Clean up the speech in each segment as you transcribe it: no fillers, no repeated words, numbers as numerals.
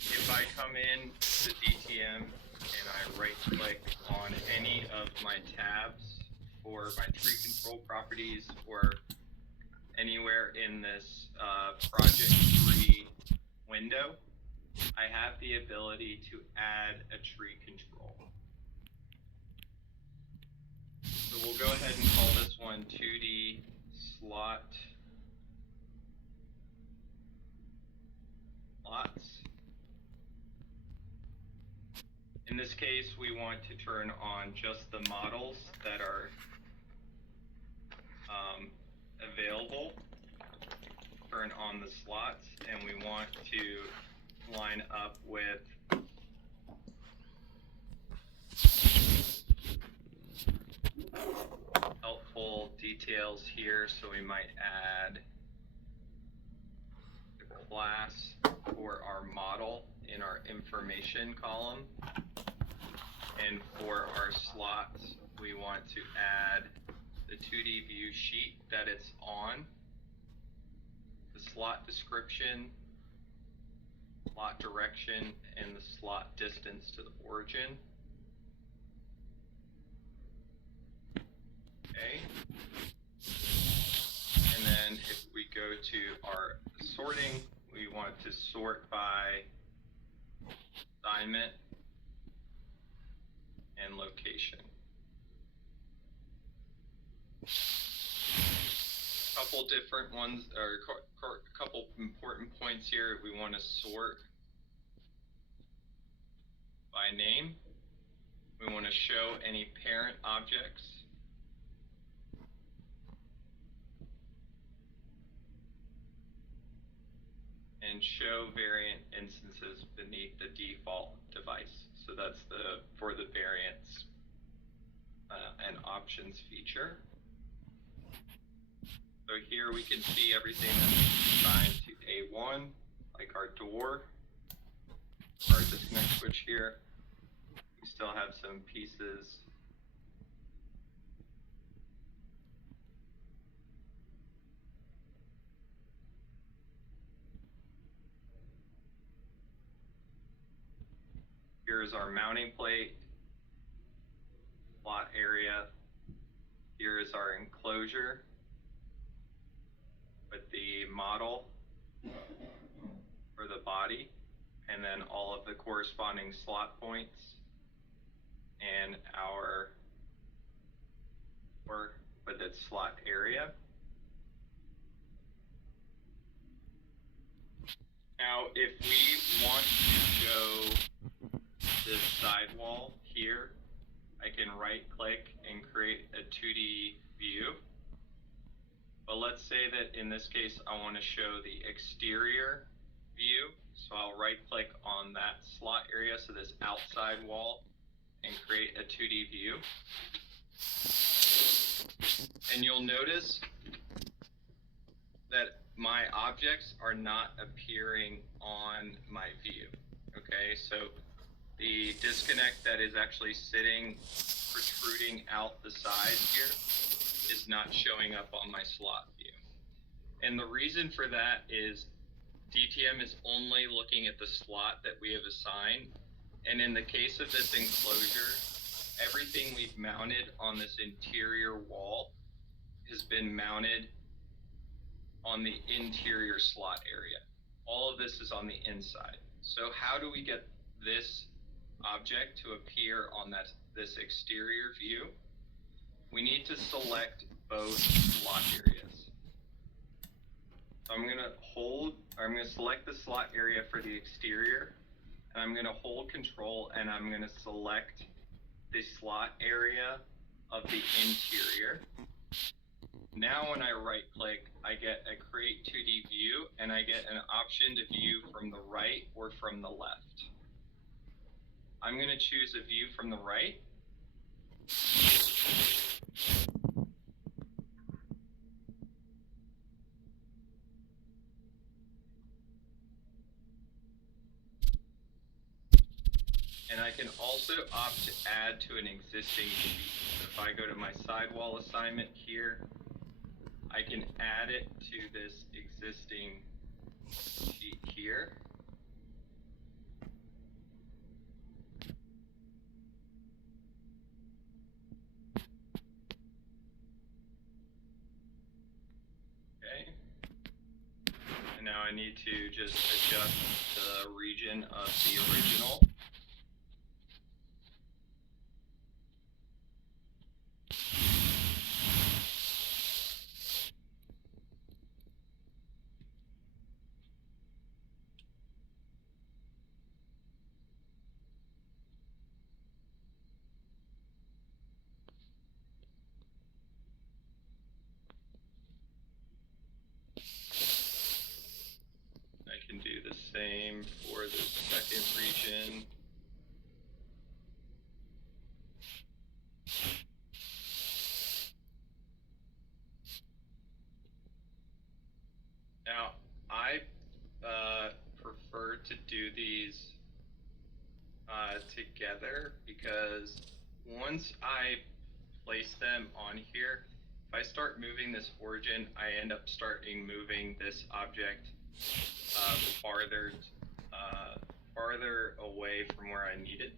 if I come in to DTM and I right click on any of my tabs for my tree control properties or anywhere in this project tree window, I have the ability to add a tree control. So we'll go ahead and call this one 2D slots. In this case, we want to turn on just the models that are available, turn on the slots, and we want to line up with helpful details here. So we might add the class for our model in our information column. And for our slots, we want to add the 2D view sheet that it's on, the slot description, slot direction, and the slot distance to the origin. Okay. And then if we go to our sorting, we want to sort by assignment and location. Couple different ones, or a couple important points here. We want to sort by name. We want to show any parent objects. And show variant instances beneath the default device. So that's for the variants and options feature. So here we can see everything that's assigned to A1, like our door, our disconnect switch here. We still have some pieces Here's our mounting plate, slot area. Here is our enclosure with the model for the body, and then all of the corresponding slot points and our work with its slot area. Now, if we want to show this sidewall here, I can right click and create a 2D view. But let's say that in this case, I want to show the exterior view. So I'll right click on that slot area, so this outside wall, and create a 2D view. And you'll notice that my objects are not appearing on my view. Okay, so the disconnect that is actually sitting, protruding out the side here, is not showing up on my slot view. And the reason for that is DTM is only looking at the slot that we have assigned. And in the case of this enclosure, everything we've mounted on this interior wall has been mounted on the interior slot area. All of this is on the inside. So how do we get this object to appear on this exterior view? We need to select both slot areas. So I'm going to select the slot area for the exterior, and I'm going to hold Control, and I'm going to select the slot area of the interior. Now when I right click, I get a create 2D view, and I get an option to view from the right or from the left. I'm going to choose a view from the right. And I can also opt to add to an existing sheet. If I go to my sidewall assignment here, I can add it to this existing sheet here. I need to just adjust the region of the original. I can do the same for the second region. Now, I prefer to do these together because once I place them on here, if I start moving this origin, I end up starting moving this object farther away from where I need it.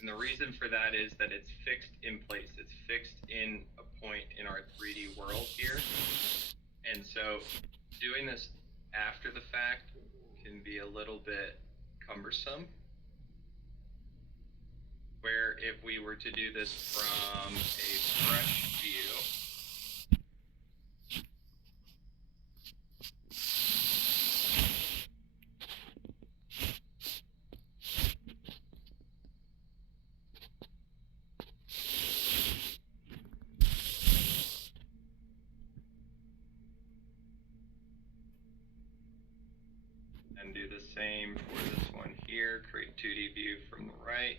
And the reason for that is that it's fixed in place. It's fixed in a point in our 3D world here. And so doing this after the fact can be a little bit cumbersome. Where if we were to do this from a fresh view, and do the same for this one here, create 2D view from the right.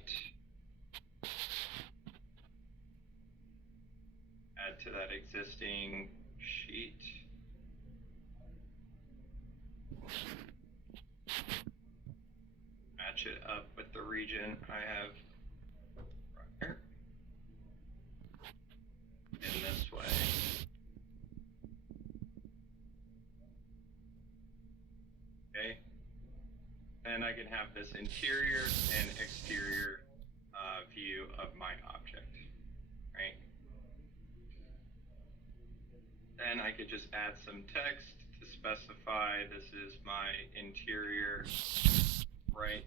Add to that existing sheet. Match it up with the region I have right here. In this way. Okay. And I can have this interior and exterior view of my object, right? Then I could just add some text to specify this is my interior, right?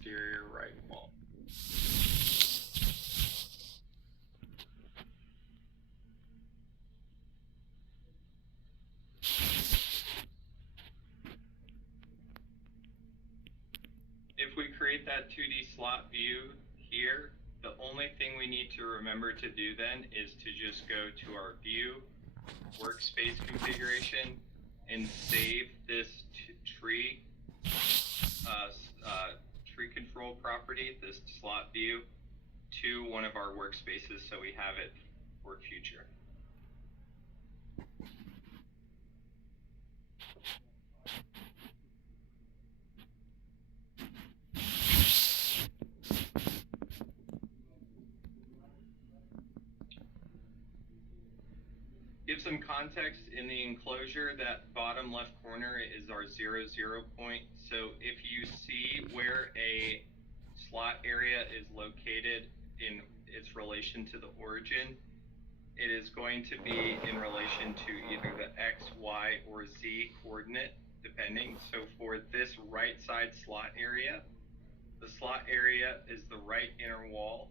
Exterior right wall. If we create that 2D slot view here, the only thing we need to remember to do then is to just go to our view, workspace configuration, and save this tree control property, this slot view, to one of our workspaces so we have it for future. Give some context in the enclosure. That bottom left corner is our 0, 0 point. So if you see where a slot area is located in its relation to the origin, it is going to be in relation to either the X, Y, or Z coordinate, depending. So for this right side slot area, the slot area is the right inner wall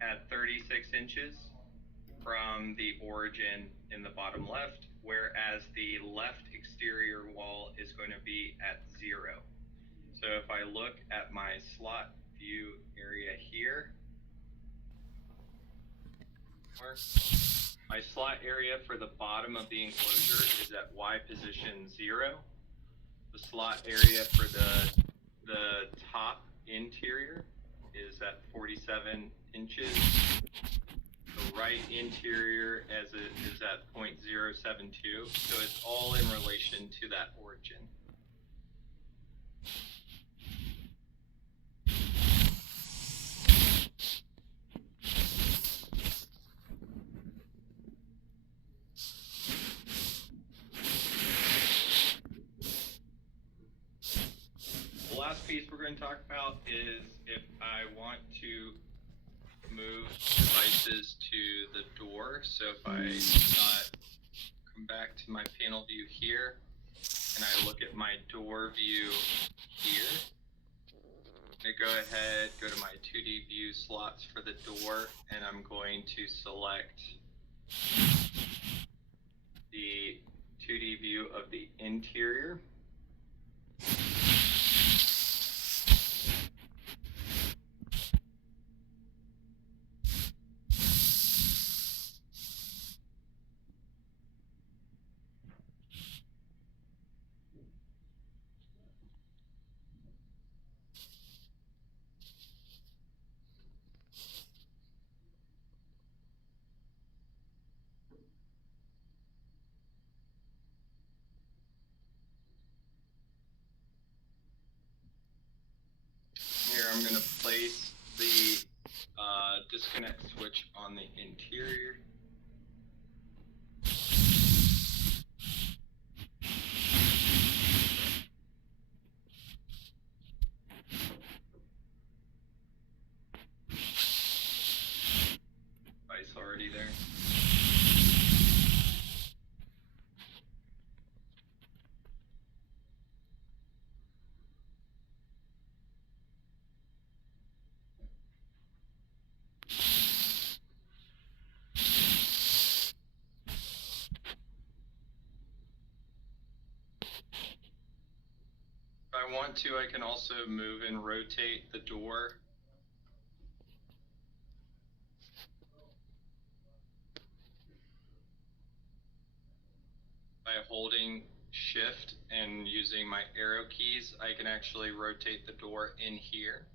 at 36 inches from the origin in the bottom left, whereas the left exterior wall is going to be at 0. So if I look at my slot view area here, my slot area for the bottom of the enclosure is at Y position 0. The slot area for the top interior is at 47 inches. The right interior as it is at 0.072, so it's all in relation to that origin. we're going to talk about is if I want to move devices to the door. So if I come back to my panel view here, and I look at my door view here, I'm going to go ahead, go to my 2D view slots for the door, and I'm going to select the 2D view of the interior. Here I'm going to place the disconnect switch on the interior. Device already there. If I want to, I can also move and rotate the door. By holding Shift and using my arrow keys, I can actually rotate the door in here.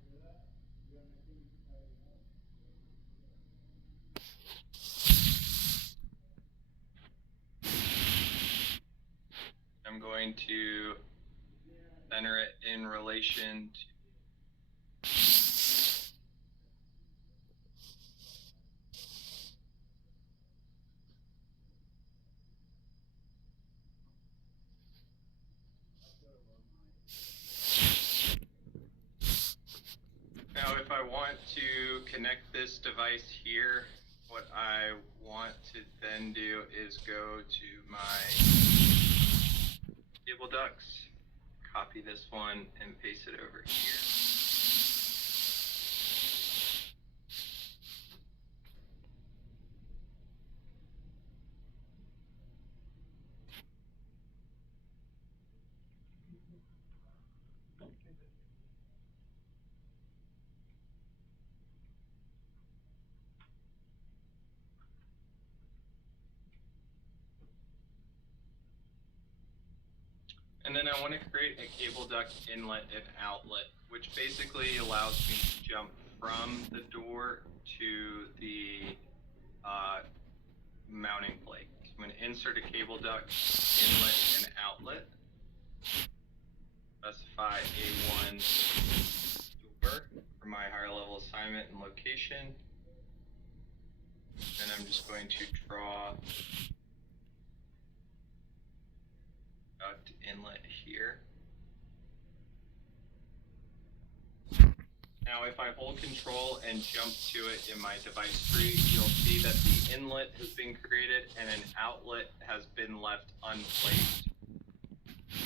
I'm going to center it in relation to now, if I want to connect this device here, what I want to then do is go to my cable ducts, copy this one, and paste it over here. And then I want to create a cable duct inlet and outlet, which basically allows me to jump from the door to the mounting plate. So I'm going to insert a cable duct, inlet, and outlet. Specify A1 door for my higher level assignment and location. Then I'm just going to draw duct inlet here. Now if I hold control and jump to it in my device tree, you'll see that the inlet has been created and an outlet has been left unplaced.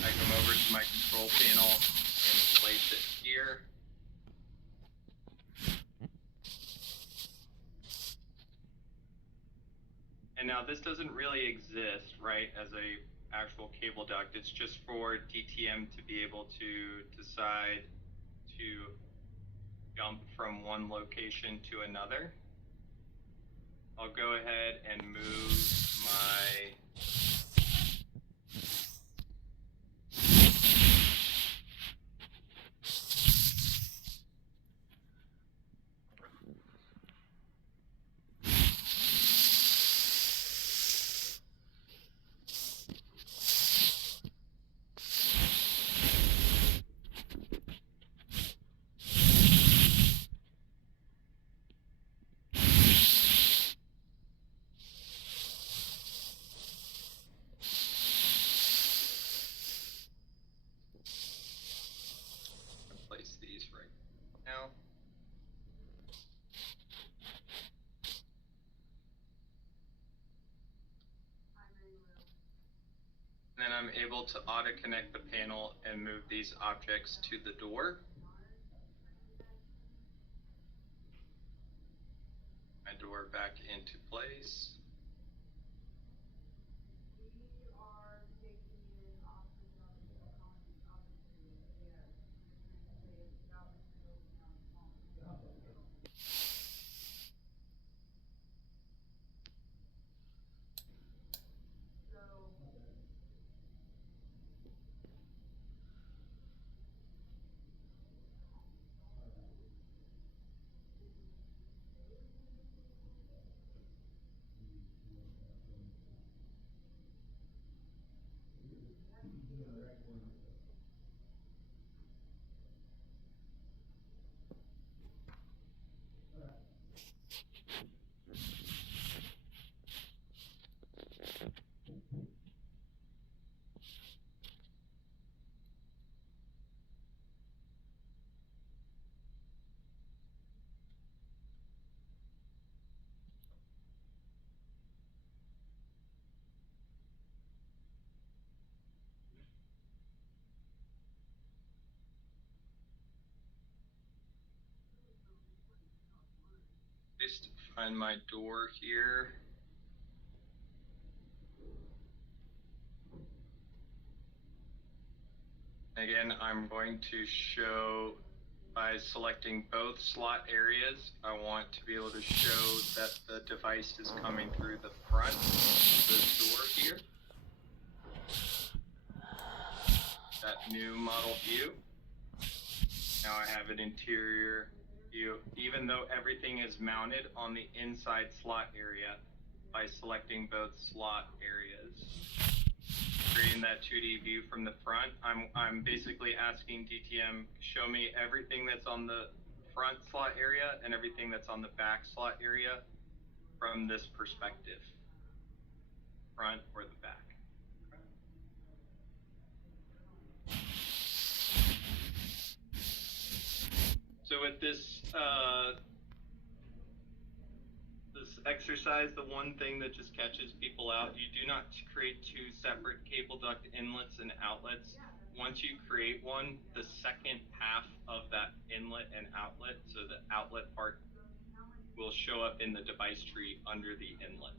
I come over to my control panel and place it here. And now this doesn't really exist, right, as a actual cable duct. It's just for DTM to be able to decide to jump from one location to another. I'll go ahead and move my now. Then I'm able to auto connect the panel and move these objects to the door. My door back into place. Just find my door here. Again, I'm going to show by selecting both slot areas. I want to be able to show that the device is coming through the front of the door here. That new model view. Now I have an interior view, even though everything is mounted on the inside slot area by selecting both slot areas. Creating that 2D view from the front, I'm basically asking DTM, show me everything that's on the front slot area and everything that's on the back slot area from this perspective, front or the back. So with this this exercise, the one thing that just catches people out, you do not create two separate cable duct inlets and outlets. Once you create one, the second half of that inlet and outlet, so the outlet part, will show up in the device tree under the inlet.